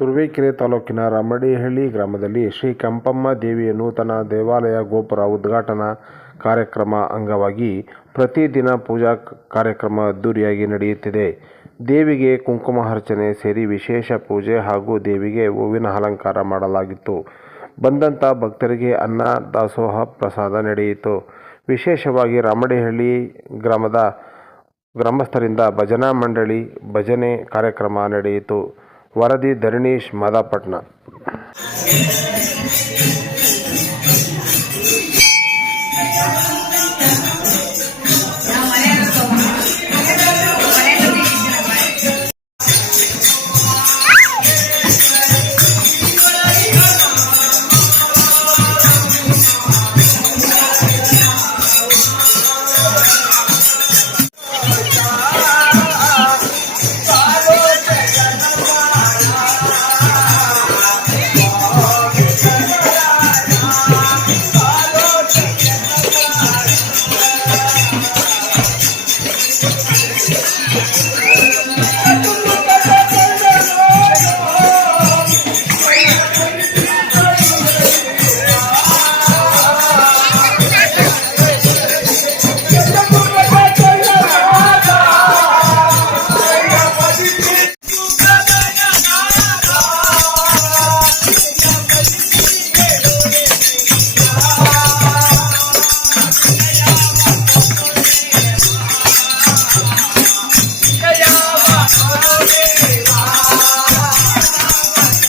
ತುರುವೇಕೆರೆ ತಾಲೂಕಿನ ರಾಮಡಿಹಳ್ಳಿ ಗ್ರಾಮದಲ್ಲಿ ಶ್ರೀ ಕೆಂಪಮ್ಮ ದೇವಿಯ ನೂತನ ದೇವಾಲಯ ಗೋಪುರ ಉದ್ಘಾಟನಾ ಕಾರ್ಯಕ್ರಮ ಅಂಗವಾಗಿ ಪ್ರತಿದಿನ ಪೂಜಾ ಕಾರ್ಯಕ್ರಮ ಅದ್ದೂರಿಯಾಗಿ ನಡೆಯುತ್ತಿದೆ. ದೇವಿಗೆ ಕುಂಕುಮಾರ್ಚನೆ ಸೇರಿ ವಿಶೇಷ ಪೂಜೆ ಹಾಗೂ ದೇವಿಗೆ ಹೂವಿನ ಅಲಂಕಾರ ಮಾಡಲಾಗಿತ್ತು. ಬಂದಂಥ ಭಕ್ತರಿಗೆ ಅನ್ನ ದಾಸೋಹ ಪ್ರಸಾದ ನಡೆಯಿತು. ವಿಶೇಷವಾಗಿ ರಾಮಡಿಹಳ್ಳಿ ಗ್ರಾಮದ ಗ್ರಾಮಸ್ಥರಿಂದ ಭಜನಾ ಮಂಡಳಿ ಭಜನೆ ಕಾರ್ಯಕ್ರಮ ನಡೆಯಿತು. ವರದಿ ಧರಣೀಶ್ ಮಾದಾಪಟ್ನ.